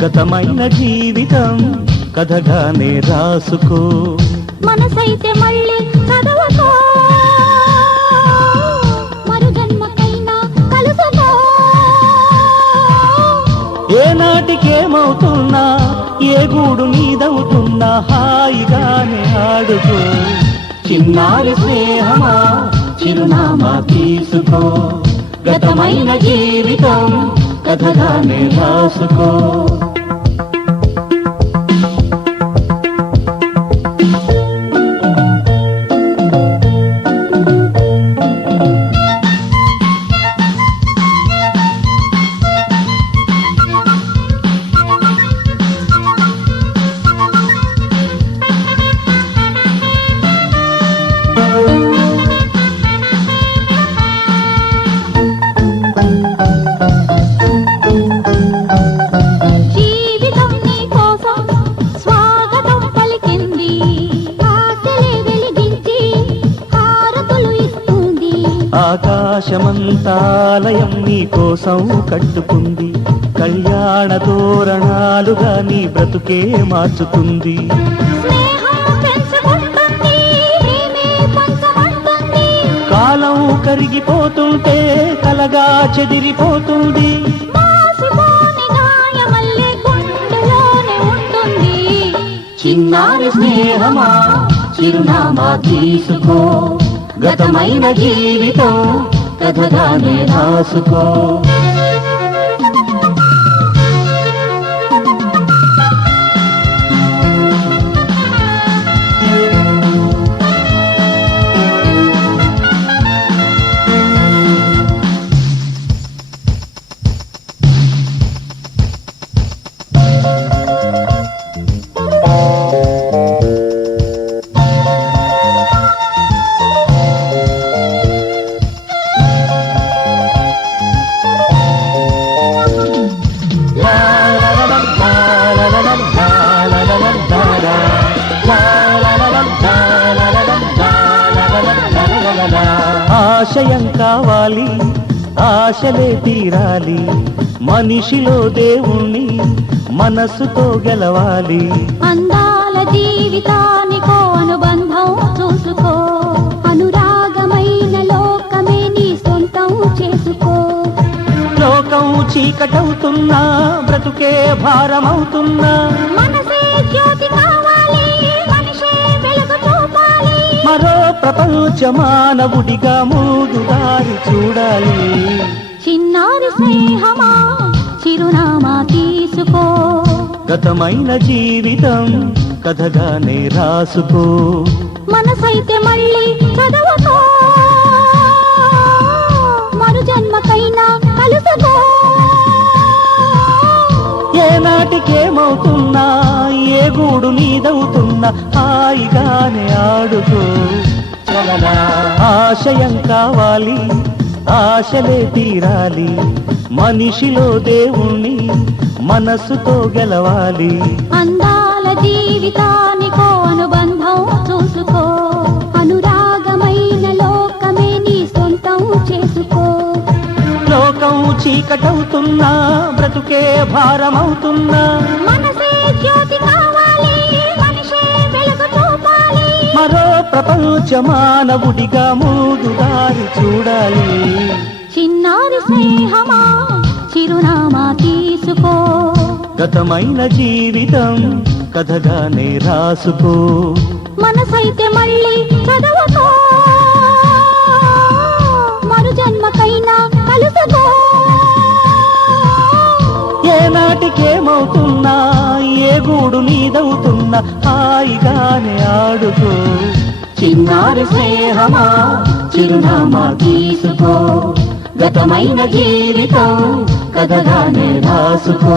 గతమైన జీవితం కథగానే రాసుకో, మనసైతే మళ్ళీ చదవకో, మరు జన్మకైనా కలుసుకో. ఏనాటికేమవుతున్నా ఏ గూడు నీదవుతున్నా హాయిగానే ఆడుకో. చిన్నారి స్నేహమా చిరునామా తీసుకో, గతమైన జీవితం కథగానే రాసుకో. ఆకాశమంతాలయం నీ కోసం కట్టుకుంది, కళ్యాణ తోరణాలుగా నీ బ్రతుకే మార్చుతుంది. కాలం కరిగిపోతుంటే కలగా చెదిరిపోతుంది, చిన్నారి స్నేహమా చిరునామా తీసుకో, గతమైన జీవితం కథగానే రాసుకో. ఆశయం కావాలి ఆశలే తీరాలి, మనిషిలో దేవుణ్ణి మనసుతో గెలవాలి. అందాల జీవితానికో అనుబంధం చూసుకో, అనురాగమైన లోకమే నీ సొంతం చేసుకో. లోకం చీకటవుతున్నా బ్రతుకే భారమవుతున్నా, మనసే జ్యోతి కావాలి మనిషే వెలుగు చూపాలి. మరో ప్రపంచ మానవుడిగా ముందు దారి చూడాలి. చిన్నారి స్నేహమా చిరునామా తీసుకో, గతమైన జీవితం కథగానే రాసుకో. మనసైతే మళ్ళీ చదవకో, మరు జన్మకైనా కలుసుకో. ఏనాటికేమవుతున్నా ఏ గూడు నీదవుతున్నా హాయిగానే ఆడుకో. ఆశయం కావాలి ఆశలే తీరాలి, మనిషిలో దేవుణ్ణి మనసుతో గెలవాలి. అందాల జీవితానికో అనుబంధం చూసుకో, అనురాగమైన లోకమే నీ సొంతం చేసుకో. లోకం చీకటవుతున్నా బ్రతుకే భారమవుతున్నా, మనసే జ్యోతి కావాలి మనిషే వెలుగు చూపాలి. మరో ప్రపంచ మానవుడిగా ముందు దారి చూడాలి. చిన్నారి స్నేహమా చిరునామా తీసుకో, గతమైన జీవితం కథగానే రాసుకో. మనసైతే మళ్ళీ చదవకో, మరు జన్మకైనా కలుసుకో. ఏనాటికేమవుతున్నా ఏ గూడు నీదవుతున్న హాయిగానే ఆడుకో చిన్నారి స్నేహమా చిరునామా తీసుకో గతమైన జీవితం కథగానే రాసుకో